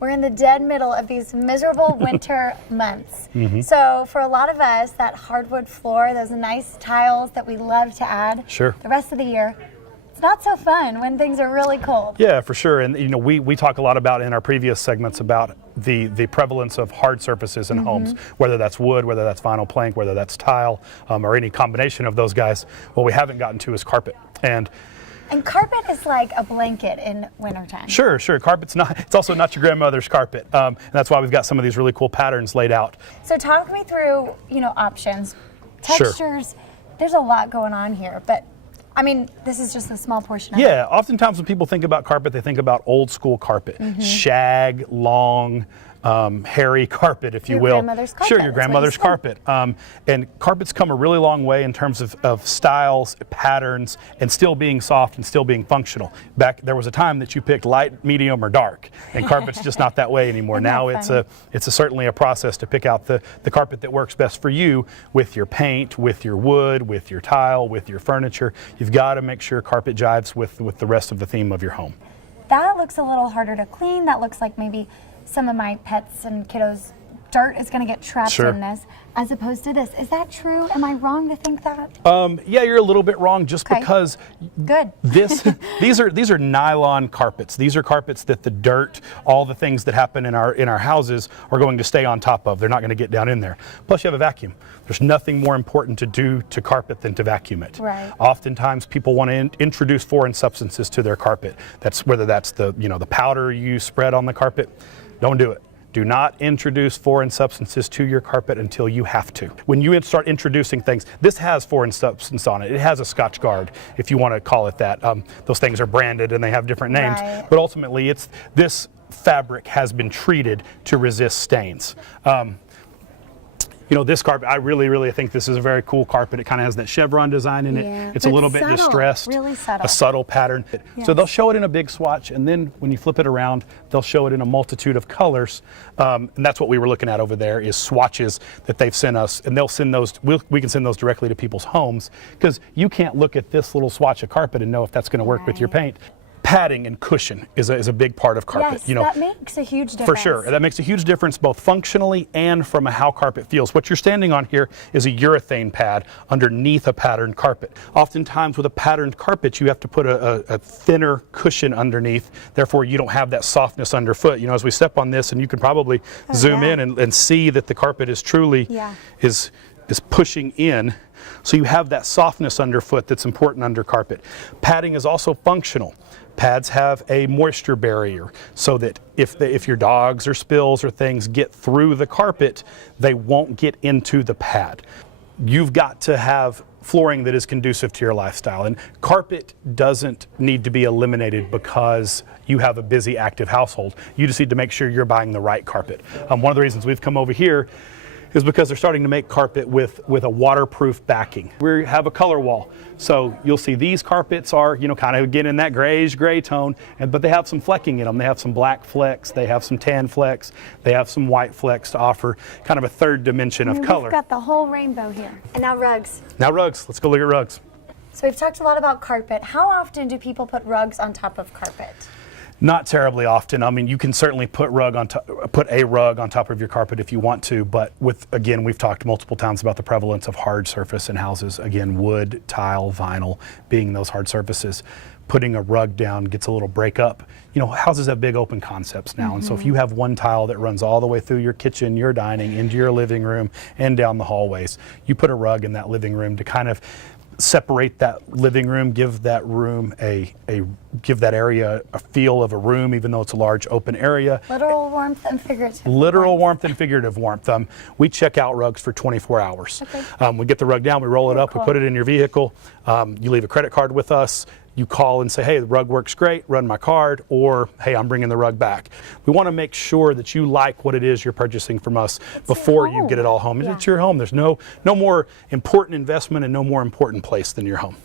we're in the dead middle of these miserable winter months. So for a lot of us, that hardwood floor, those nice tiles that we love to add, Sure. the rest of the year, it's not so fun when things are really cold. Yeah, for sure. And you know, we talk a lot about in our previous segments about the prevalence of hard surfaces in homes, whether that's wood, whether that's vinyl plank, whether that's tile, or any combination of those guys. What we haven't gotten to is carpet. And carpet is like a blanket in wintertime. Sure. Carpet's not, it's also not your grandmother's carpet. And that's why we've got some of these really cool patterns laid out. So talk me through, options, textures. Sure. There's a lot going on here, but I mean, this is just a small portion of it. Yeah, oftentimes when people think about carpet, they think about old school carpet, shag, long, hairy carpet, if you will. Your grandmother's carpet. Sure, your grandmother's carpet. And carpets come a really long way in terms of styles, patterns, and still being soft and still being functional. There was a time that you picked light, medium, or dark, and carpet's just not that way anymore. Now it's certainly a process to pick out the carpet that works best for you with your paint, with your wood, with your tile, with your furniture. You've got to make sure carpet jives with the rest of the theme of your home. That looks a little harder to clean. That looks like maybe some of my pets and kiddos' dirt is going to get trapped in this, as opposed to this. Is that true? Am I wrong to think that? Yeah, you're a little bit wrong, just because these are nylon carpets. These are carpets that the dirt, all the things that happen in our houses are going to stay on top of. They're not going to get down in there. Plus, you have a vacuum. There's nothing more important to do to carpet than to vacuum it. Right. Oftentimes, people want to introduce foreign substances to their carpet. Whether that's the powder you spread on the carpet. Don't do it. Do not introduce foreign substances to your carpet until you have to. When you start introducing things, this has foreign substance on it. It has a Scotch Guard, if you want to call it that. Those things are branded and they have different names, but ultimately this fabric has been treated to resist stains. This carpet, I really think this is a very cool carpet. It kind of has that chevron design in it. Yeah, it's a little bit distressed, really subtle. A subtle pattern. Yes. So they'll show it in a big swatch, and then when you flip it around, they'll show it in a multitude of colors. And that's what we were looking at over there, is swatches that they've sent us, and they'll send those. We can send those directly to people's homes, because you can't look at this little swatch of carpet and know if that's going to work with your paint. Padding and cushion is a big part of carpet. Yes, that makes a huge difference. For sure. That makes a huge difference both functionally and from how carpet feels. What you're standing on here is a urethane pad underneath a patterned carpet. Oftentimes with a patterned carpet, you have to put a thinner cushion underneath. Therefore, you don't have that softness underfoot. As we step on this, and you can probably zoom in and see that the carpet is truly is pushing in. So you have that softness underfoot that's important under carpet. Padding is also functional. Pads have a moisture barrier so that if your dogs or spills or things get through the carpet, they won't get into the pad. You've got to have flooring that is conducive to your lifestyle, and carpet doesn't need to be eliminated because you have a busy, active household. You just need to make sure you're buying the right carpet. One of the reasons we've come over here is because they're starting to make carpet with a waterproof backing. We have a color wall. So you'll see these carpets are, kind of again in that grayish gray tone, but they have some flecking in them. They have some black flecks, they have some tan flecks, they have some white flecks to offer kind of a third dimension of color. We've got the whole rainbow here. And now rugs. Now rugs, let's go look at rugs. So we've talked a lot about carpet. How often do people put rugs on top of carpet? Not terribly often. I mean, you can certainly put a rug on top of your carpet if you want to, but again, we've talked multiple times about the prevalence of hard surface in houses. Again, wood, tile, vinyl being those hard surfaces. Putting a rug down gets a little breakup. Houses have big open concepts now, and so if you have one tile that runs all the way through your kitchen, your dining, into your living room, and down the hallways, you put a rug in that living room to kind of separate that living room, give that room give that area a feel of a room, even though it's a large open area. Literal warmth and figurative. Literal warmth and figurative warmth. We check out rugs for 24 hours. Okay. We get the rug down, we roll it up, we put it in your vehicle. You leave a credit card with us. You call and say, hey, the rug works great, run my card, or hey, I'm bringing the rug back. We want to make sure that you like what it is you're purchasing from us before you get it all home. It's your home. There's no more important investment and no more important place than your home.